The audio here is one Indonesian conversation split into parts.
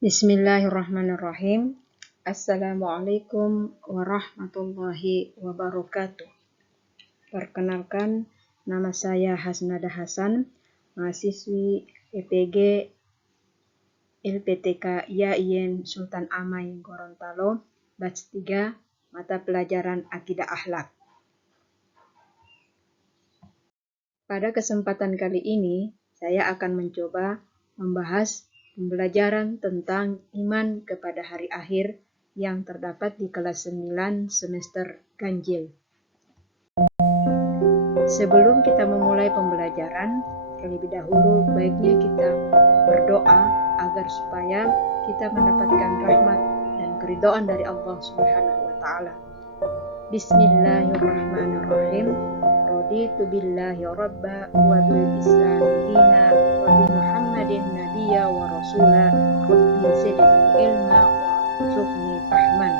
Bismillahirrahmanirrahim. Assalamualaikum warahmatullahi wabarakatuh. Perkenalkan, nama saya Hasnada Hasan, mahasiswi EPG LPTK IAIN Sultan Amai Gorontalo, batch 3, mata pelajaran Akidah Akhlak. Pada kesempatan kali ini, saya akan mencoba membahas pembelajaran tentang iman kepada hari akhir yang terdapat di kelas 9 semester ganjil. Sebelum kita memulai pembelajaran, terlebih dahulu baiknya kita berdoa agar supaya kita mendapatkan rahmat dan keridhaan dari Allah Subhanahu wa taala. Bismillahirrahmanirrahim. Raditu billahi rabba wa bil islam dina wa bi Muhammadin nabiyya wa rasula rabbi zidni ilma wa rzuqni fahman.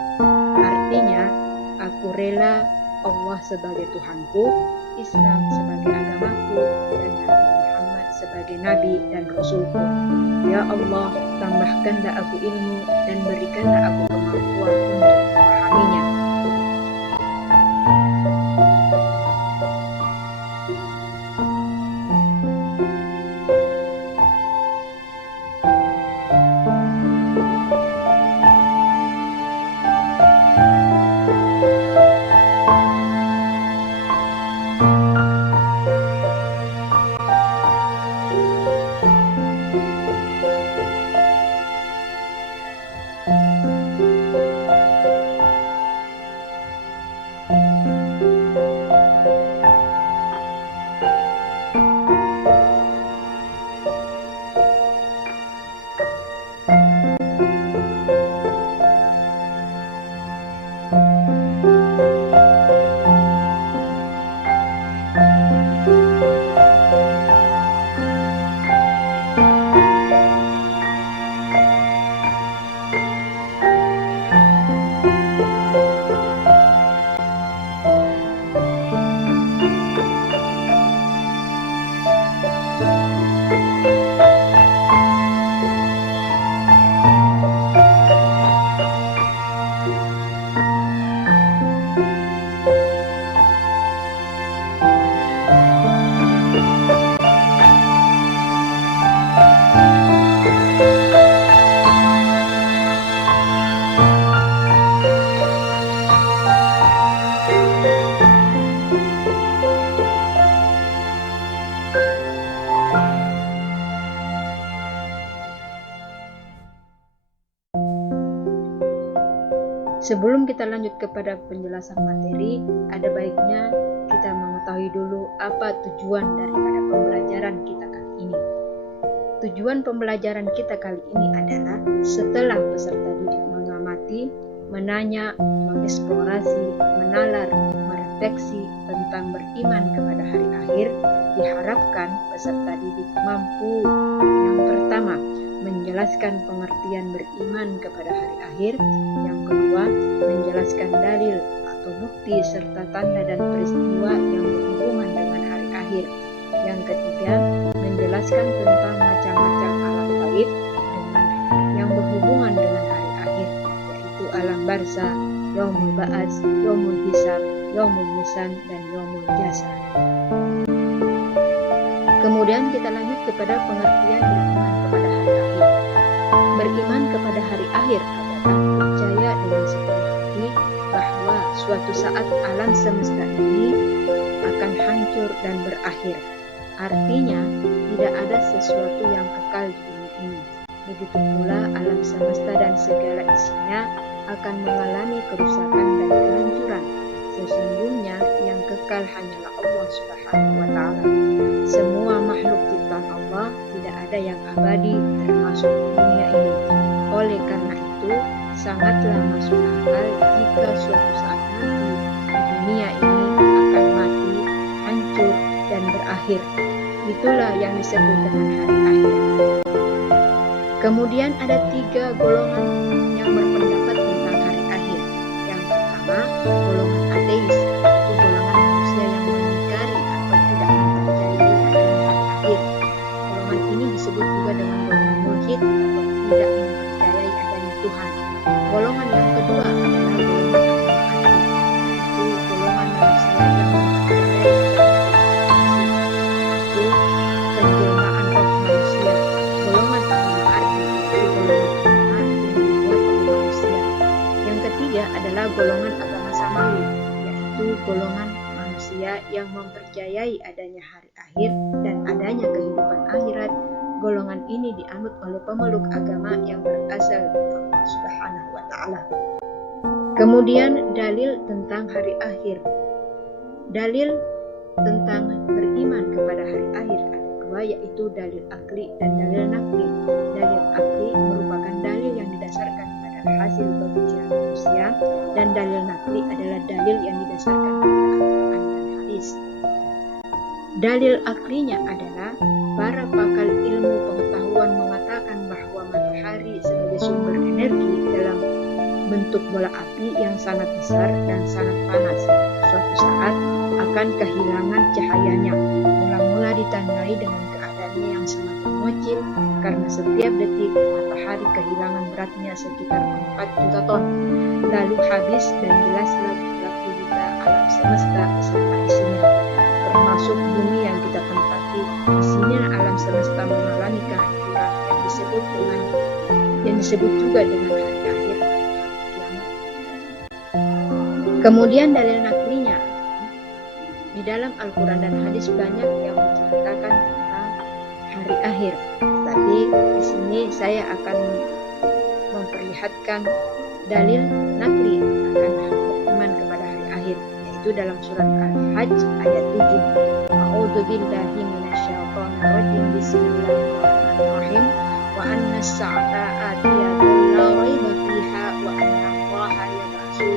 Artinya, aku rela Allah sebagai Tuhanku, Islam sebagai agamaku, dan Nabi Muhammad sebagai nabi dan rasulku. Ya Allah, tambahkanlah aku ilmu dan berikanlah aku kemampuan untuk memahaminya. Sebelum kita lanjut kepada penjelasan materi, ada baiknya kita mengetahui dulu apa tujuan daripada pembelajaran kita kali ini. Tujuan pembelajaran kita kali ini adalah setelah peserta didik mengamati, menanya, mengeksplorasi, menalar, merefleksi tentang beriman kepada hari akhir, diharapkan peserta didik mampu yang pertama, menjelaskan pengertian beriman kepada hari akhir. Yang kedua, menjelaskan dalil atau bukti serta tanda dan peristiwa yang berhubungan dengan hari akhir. Yang ketiga, menjelaskan tentang macam-macam alam gaib dengan yang berhubungan dengan hari akhir, yaitu alam barzah, yaumul ba'ats, yaumul hisab, yaumul mizan, dan yaumul jazaa. Kemudian kita lanjut kepada pengertian beriman kepada hari akhir. Beriman kepada hari akhir adalah percaya dengan sepenuh hati bahwa suatu saat alam semesta ini akan hancur dan berakhir. Artinya, tidak ada sesuatu yang kekal di dunia ini. Begitu pula alam semesta dan segala isinya akan mengalami kerusakan dan kehancuran. Sesungguhnya yang kekal hanyalah Allah Subhanahu wa taala. Semua makhluk ciptaan Allah tidak ada yang abadi termasuk dunia ini. Oleh karena itu, sangatlah masuk akal jika suatu saat nanti di dunia ini akan mati, hancur, dan berakhir. Itulah yang disebut dengan hari akhir. Kemudian ada 3 golongan yang berpendapat tentang hari akhir. Yang pertama, golongan ateis, yaitu golongan manusia yang mengingkari atau tidak mempercayai adanya hari akhir. Golongan ini disebut juga dengan golongan mulhid atau tidak mempercayai hari akhir dan adanya kehidupan akhirat, golongan ini dianut oleh pemeluk agama yang berasal dari Allah Subhanahu wa Ta'ala. Kemudian dalil tentang hari akhir. Dalil tentang beriman kepada hari akhir ada dua, yaitu dalil akli dan dalil nakli. Dalil akli merupakan dalil yang didasarkan pada hasil pemikiran manusia, dan dalil nakli adalah dalil yang didasarkan pada Al-Quran dan hadis. Dalil aklinya adalah para pakar ilmu pengetahuan mengatakan bahwa matahari sebagai sumber energi dalam bentuk bola api yang sangat besar dan sangat panas, suatu saat akan kehilangan cahayanya. Mula-mula ditandai dengan keadaannya yang semakin mengecil, karena setiap detik matahari kehilangan beratnya sekitar 4 juta ton. Lalu habis dan jelaslah berlaku juta alam semesta beserta isinya, termasuk bumi yang kita tempati. Isinya alam semesta mengalami kehancuran yang disebut juga dengan hari akhir. Kemudian dalil naklinya, di dalam Al-Quran dan hadis banyak yang menceritakan tentang hari akhir. Tapi di sini saya akan memperlihatkan dalil nakli akan beriman kepada hari akhir, yaitu dalam surat Al-Hajj ayat 7. A'udzubillahi minasyaitonir rajim. Bismillahirrahmanirrahim. Wa anna as-sa'ata atiyatun la raiba fiha wa anna Allaha yab'atsu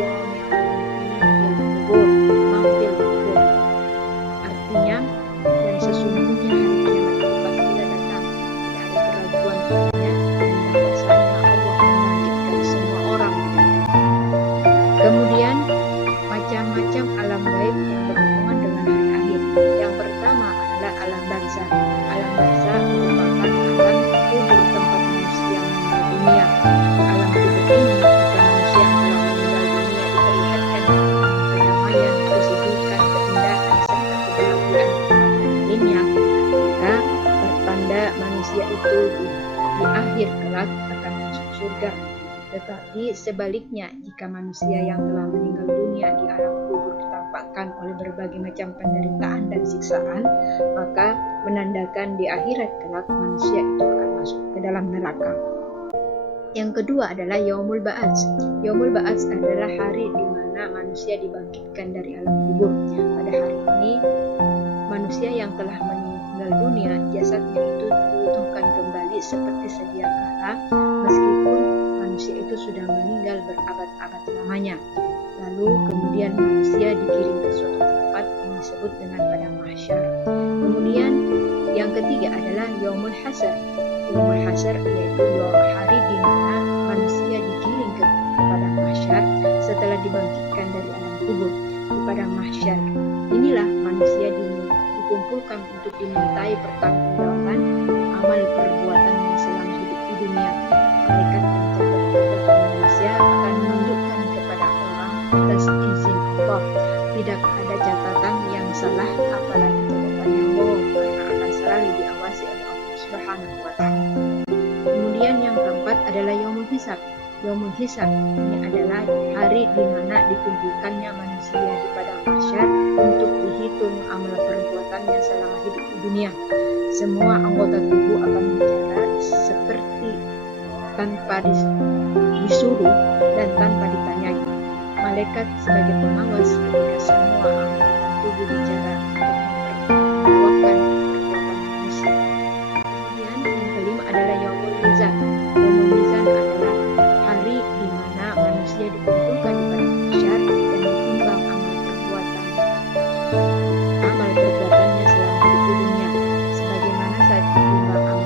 Artinya, dan sesungguhnya hari kiamat itu pastilah datang, tidak ada keraguan padanya, dan bahwasanya Allah membangkitkan semua orang. Kemudian macam-macam alam gaib yang berhubungan dengan hari akhir. Yang pertama adalah alam barzakh. Alam barzakh merupakan alam kubur tempat manusia meninggal dunia. Di alam kubur ini, jika manusia yang telah meninggal dunia diperlihatkan kedamaian, kesejukan, keindahan, serta kebahagiaan lainnya, maka pertanda manusia itu di akhir kelak akan masuk surga. Tetapi sebaliknya, jika manusia yang telah meninggal dunia di alam kubur ditampakkan oleh berbagai macam penderitaan dan siksaan, maka menandakan di akhirat kelak manusia itu akan masuk ke dalam neraka. Yang kedua adalah Yaumul Ba'ats. Yaumul Ba'ats adalah hari di mana manusia dibangkitkan dari alam kubur. Pada hari ini, manusia yang telah meninggal dunia, jasadnya itu diutuhkan kembali seperti sedia kala, meskipun manusia itu sudah meninggal berabad-abad lamanya. Lalu kemudian manusia dikirim ke suatu tempat yang disebut dengan padang mahsyar. Kemudian yang ketiga adalah Yaumul Hasyr. Yaumul Hasyr yaitu hari di mana manusia digiring ke padang mahsyar setelah dibangkitkan dari alam kubur. Di padang mahsyar inilah manusia dikumpulkan untuk dimintai pertanggungjawaban amal perbuatannya selama hidup di dunia. Malaikat pencatat perbuatan manusia akan menunjukkan kepada orang atas izin Allah. Tidak ada catatan yang salah, apalagi catatan yang bohong, karena akan selalu diawasi oleh Allah Subhanahu wa Ta'ala. Kemudian yang keempat adalah Yaumul Hisab. Yaumul Hisab ini adalah hari di mana dikumpulkannya manusia di padang mahsyar untuk dihitung amal perbuatannya selama hidup di dunia. Semua anggota tubuh akan bicara seperti tanpa disuruh dan tanpa ditanyai. Malaikat sebagai pengawas ketika semua anggota tubuh bicara untuk mempertanggungjawabkan perbuatan manusia. Kemudian yang kelima adalah Yaumul Mizan. Yaumul Mizan adalah hari di mana manusia dikumpulkan di padang mahsyar dan ditimbang amal perbuatannya selama hidup di dunia. Sebagaimana saat ditimbang amal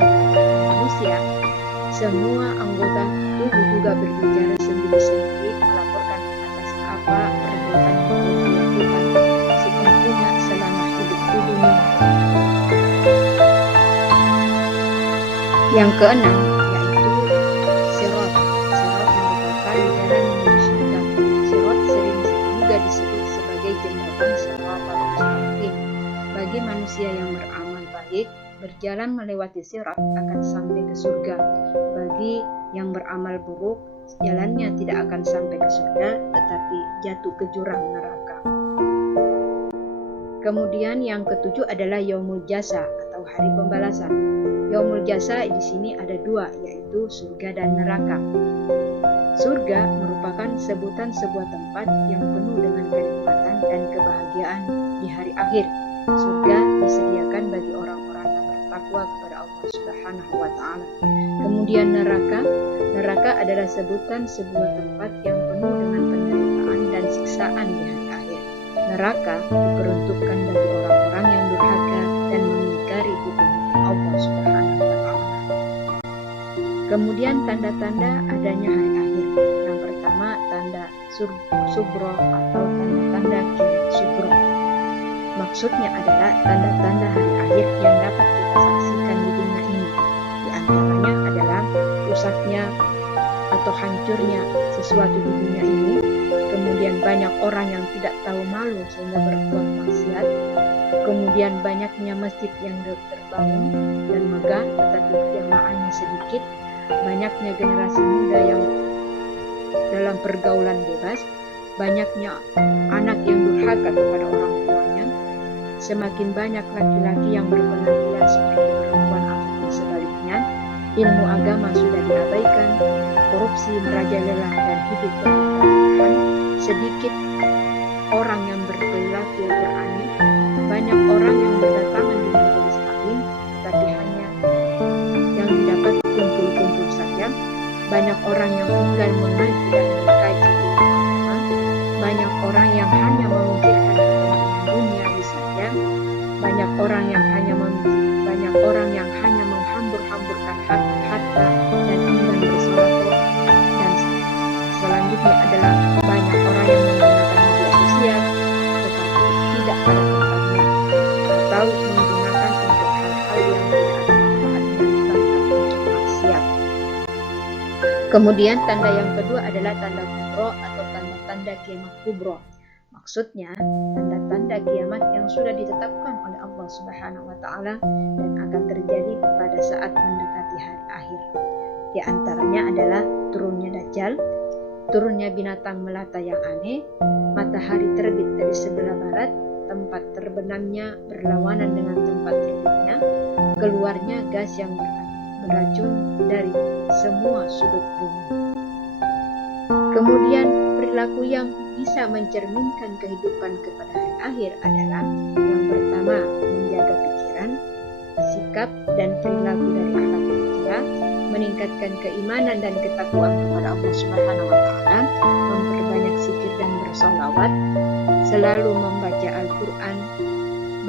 manusia, semua anggota tubuh juga berbicara sendiri-sendiri, melaporkan atas apa perbuatan yang telah dilakukan si penghuninya selama hidup di dunia. Yang keenam yaitu Sirat. Sirat merupakan jalan menuju surga. Sirat sering juga disebut sebagai jembatan Siratal Mustaqim. Bagi manusia yang beramal baik, berjalan melewati Sirat akan sampai ke surga. Bagi yang beramal buruk, jalannya tidak akan sampai ke surga, tetapi jatuh ke jurang neraka. Kemudian yang ketujuh adalah Yaumul Jasa atau hari pembalasan. Yaumul Jasa di sini ada dua, yaitu surga dan neraka. Surga merupakan sebutan sebuah tempat yang penuh dengan kenikmatan dan kebahagiaan di hari akhir. Surga disediakan bagi orang-orang yang bertakwa kepada Allah Subhanahu wa Ta'ala. Kemudian neraka adalah sebutan sebuah tempat yang penuh dengan penderitaan dan siksaan di hari akhir. Neraka diperuntukkan bagi orang-orang yang durhaka dan mengingkari hukum Allah Subhanahu wa Ta'ala. Kemudian tanda-tanda adanya hari akhir. Yang pertama, tanda sugro atau tanda-tanda kiamat sugro. Maksudnya adalah tanda-tanda hari akhir yang dapat kita saksikan di dunia ini. Di antaranya adalah rusaknya atau hancurnya sesuatu di dunia ini. Kemudian banyak orang yang tidak tahu malu sehingga berbuat maksiat. Kemudian banyaknya masjid yang terbangun dan megah tetapi jamaahnya sedikit. Banyaknya generasi muda yang dalam pergaulan bebas. Banyaknya anak yang durhaka kepada orang tuanya. Semakin banyak laki-laki yang berpenampilan seperti perempuan ataupun sebaliknya. Ilmu agama sudah diabaikan. Korupsi merajalela dan hidup berkelanjutan. Sedikit orang yang berperilaku berani. Banyak orang yang berdatangan di majelis taklim, tetapi hanya yang didapat kumpul-kumpul saja. Banyak orang yang enggan mengaji dan mengkaji ilmu agama. Banyak orang yang hanya memikirkan kepentingan duniawi saja. Banyak orang yang hanya menghambur-hamburkan harta dan enggan bersedekah. Dan selanjutnya adalah banyak orang yang menggunakan media sosial tetapi tidak pada tempatnya atau menggunakan untuk hal-hal yang tidak ada manfaatnya bahkan untuk maksiat. Kemudian tanda yang kedua adalah tanda kubro atau tanda-tanda kiamat kubro. Maksudnya tanda-tanda kiamat yang sudah ditetapkan oleh Allah Subhanahu wa Ta'ala dan akan terjadi pada saat mendekati hari akhir. Di antaranya adalah turunnya Dajjal, turunnya binatang melata yang aneh, matahari terbit dari sebelah barat, tempat terbenamnya berlawanan dengan tempat terbitnya, keluarnya gas yang beracun dari semua sudut bumi. Kemudian perilaku yang bisa mencerminkan kehidupan kepada hari akhir adalah yang pertama, menjaga pikiran, sikap dan perilaku dari akhlak mulia, meningkatkan keimanan dan ketakwaan kepada Allah Subhanahu wa Ta'ala, memperbanyak zikir dan bersolawat, selalu membaca Al-Quran,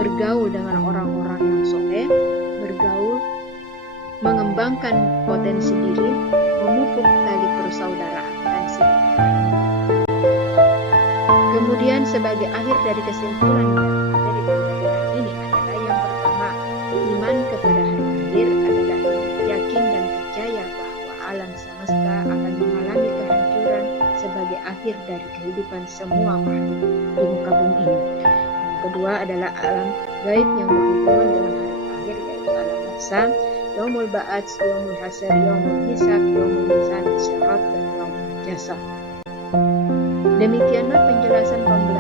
bergaul dengan orang-orang yang soleh, bergaul, mengembangkan potensi diri, memupuk tali persaudaraan dan silaturahmi. Kemudian sebagai akhir dari kesimpulan dari pembelajaran ini adalah yang pertama, iman kepada hari akhir adalah yakin dan percaya bahwa alam semesta akan mengalami kehancuran sebagai akhir dari kehidupan semua makhluk di muka bumi ini. Yang kedua adalah alam gaib yang berhubungan dengan hari akhir, yaitu alam barzakh, yaumul ba'ats, yaumul hasyr, yaumul hisab, yaumul mizan, sirat, dan yaumul jasa. Demikianlah penjelasan pembelajaran